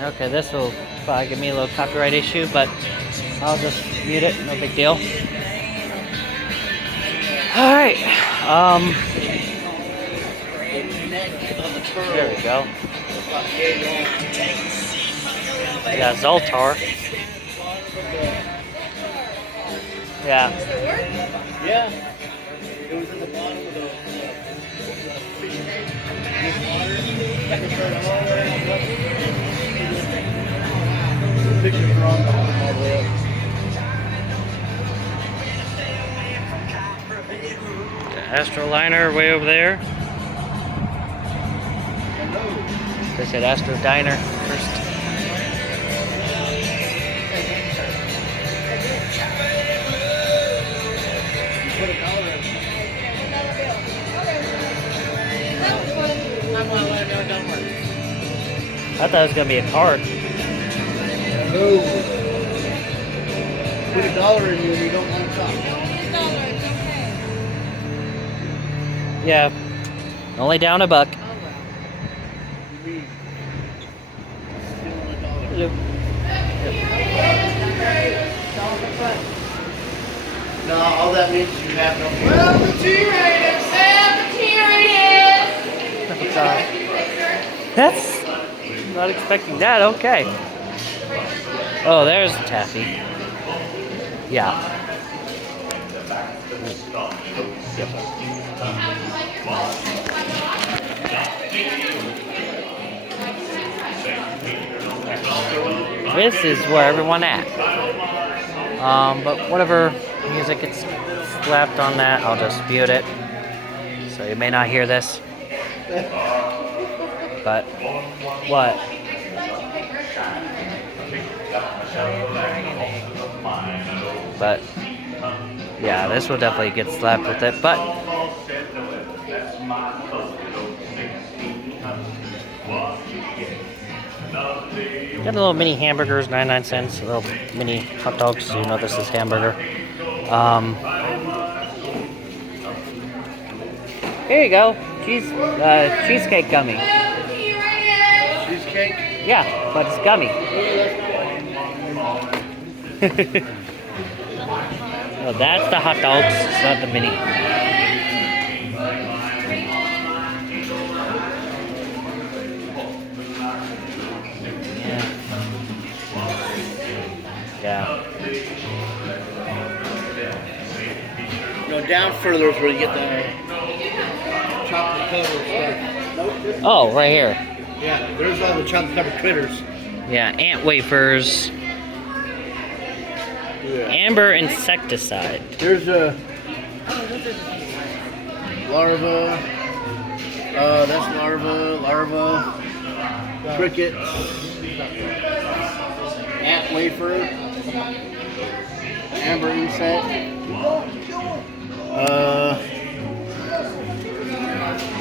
Okay, this will probably give me a little copyright issue, but I'll just mute it. No big deal. All right. There we go. Yeah, Zoltar. Yeah. Yeah. It was in the bottom of the fish tank. The pictures are on the bottom all the way up. The Astroliner way over there. They said Astro Diner first. I thought it was gonna be a card. No. Put $1 in you and you don't want to talk. Yeah. Only down $1. Hello. No, all that means is you have no. Well, the T-Raiders! That's not expecting that. Okay. Oh, there's Taffy. Yeah. This is where everyone at. But whatever music gets slapped on that, I'll just mute it. So you may not hear this. But what? But yeah, this will definitely get slapped with it. But got a little mini hamburgers, 99 cents. Little mini hot dogs. You know this is hamburger. Here you go. Cheesecake gummy. Cheesecake? Yeah, but it's gummy. Oh, that's the hot dogs. It's not the mini. Yeah. No, down further is where you get the chocolate covered stuff. Oh, right here. Yeah, there's all the chocolate covered critters. Yeah, ant wafers. Yeah. Amber insecticide. There's a larva. That's larva, cricket, ant wafer, amber insect,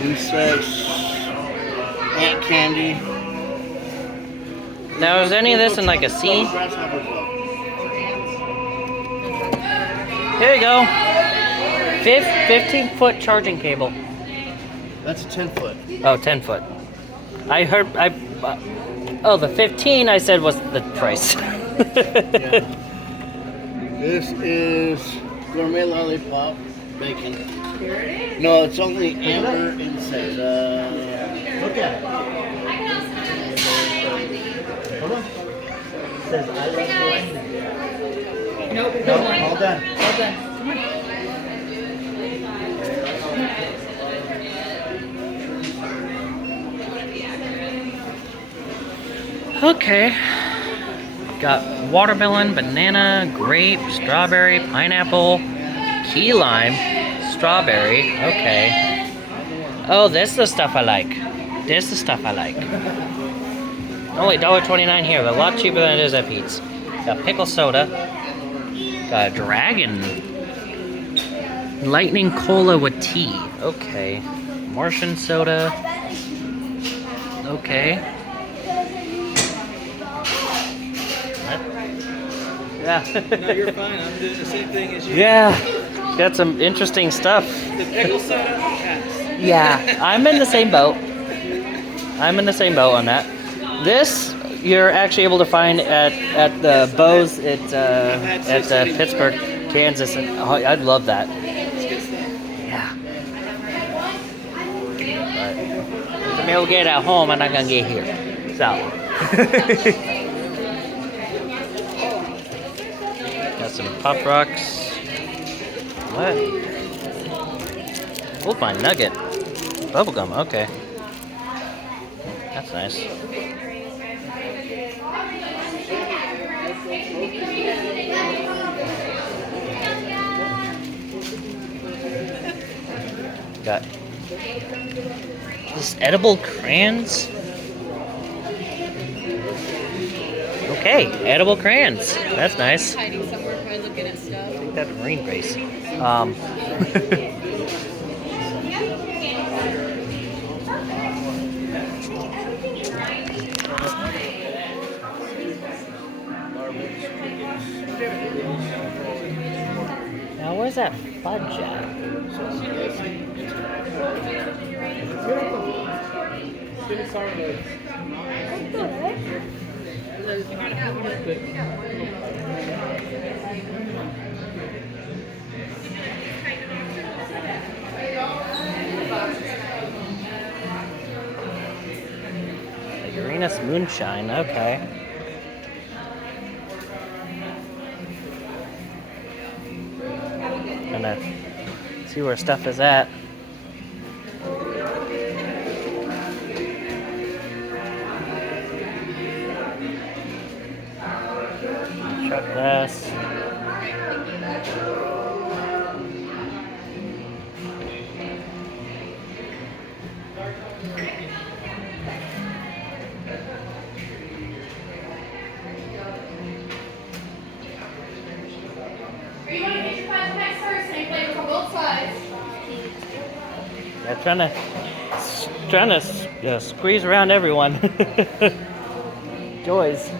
insects, ant candy. Now, is any of this in like a C? Here you go. 15-foot charging cable. That's a 10-foot. Oh, 10-foot. I heard. Oh, the 15 I said was the price. Yeah. This is gourmet lollipop bacon. No, it's only amber insect. Look at it. Hold on. It says I love you. Nope, All done. all done. Okay. Got watermelon, banana, grape, strawberry, pineapple, key lime, strawberry. Okay. Oh, this is the stuff I like. This is the stuff I like. Only $1.29 here, but a lot cheaper than it is at Pete's. Got pickle soda. Got a dragon. Lightning cola with tea. Okay. Martian soda. Okay. Yeah. No, you're fine. I'm doing the same thing as you. Yeah. Got some interesting stuff. The pickle soda? Pass. Yeah, I'm in the same boat. I'm in the same boat on that. This you're actually able to find at the Bose at Pittsburgh, Kansas. And, oh, I'd love that. Yeah. But I'm able to get it at home. I'm not gonna get here. So. Got some Pop Rocks. What? Goldmine Nugget. Bubblegum. Okay. That's nice. Got this edible crayons. Okay, edible crayons. That's nice. Hiding somewhere, probably looking at I stuff. think that's marine base. Now, where's that fudge at? Uranus moonshine, okay. Gonna see where stuff is at. Shot glass. Are you going to get your pads next Thursday? Play for both sides. Yeah, trying to squeeze around everyone. Joys.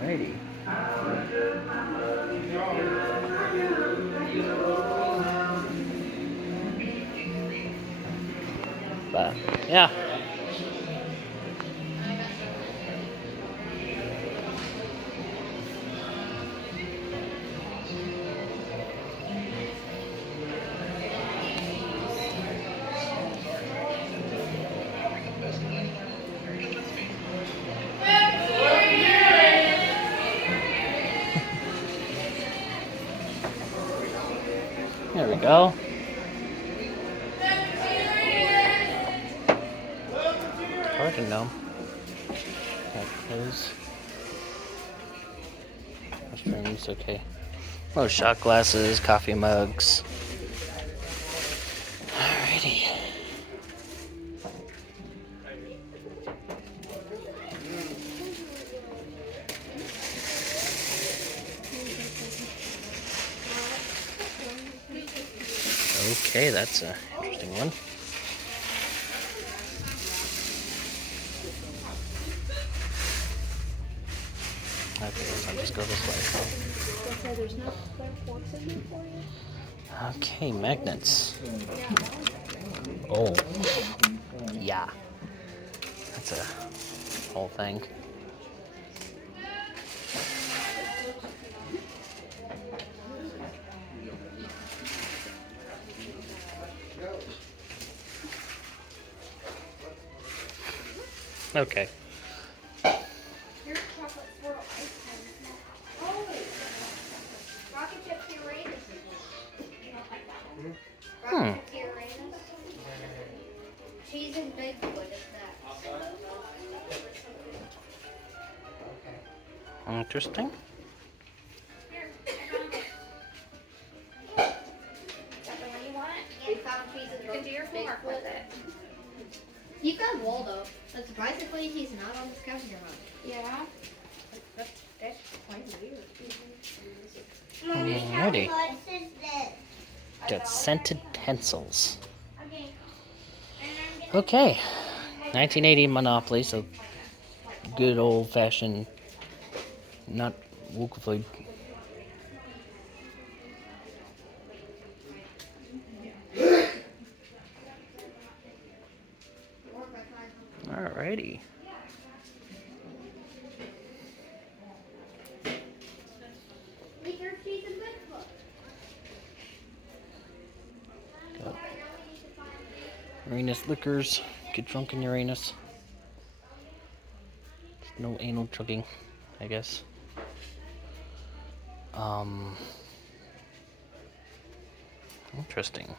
Alrighty. But yeah. There we go. Hard to know. Those restrooms, okay. Oh, shot glasses, coffee mugs. Alrighty. Okay, that's an interesting one. Okay, I'll just go this way. Okay, magnets. Oh, yeah. That's a whole thing. Okay. Here's chocolate swirl ice cream. Oh! Rocket chip Uranus. You don't like that one? Rocket chip Uranus. Cheese and Bigfoot is that. Interesting. Here, I found it. Is that the one you want? Yeah, found cheese and You can do your homework with it. You've got Waldo, but surprisingly, he's not on the scavenger hunt. Yeah. That's quite weird. Alrighty. Got scented pencils. Okay. 1980 Monopoly, so good old fashioned, not Wolfenstein. Alrighty. Liquor, cheese, and good book. Uranus liquors. Get drunk in Uranus. No anal chugging, I guess. Interesting.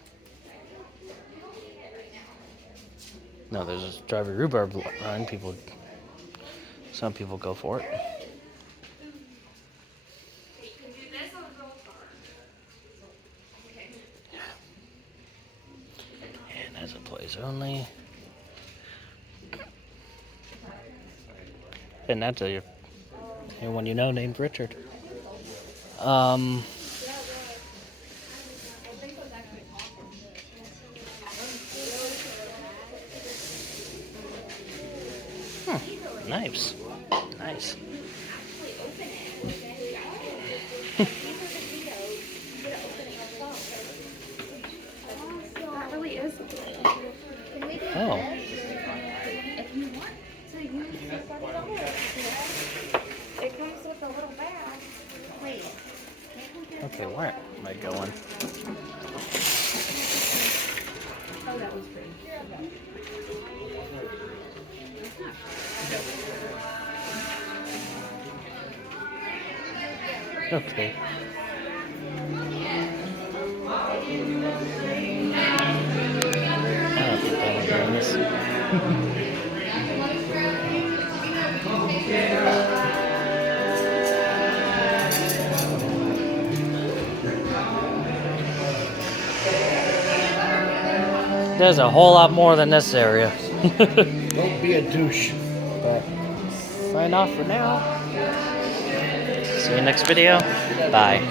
No, there's a strawberry rhubarb line. Some people go for it. And as a place only. And that's anyone you know named Richard. Nice. Nice. That really is. Can we do Oh. if you want to use $600? It comes with a little bag. Wait. Okay, where am I going? Oh, that was pretty. Okay. I don't think I'm doing this. There's a whole lot more than this area. Don't be a douche. But sign off for now. See you next video. Bye.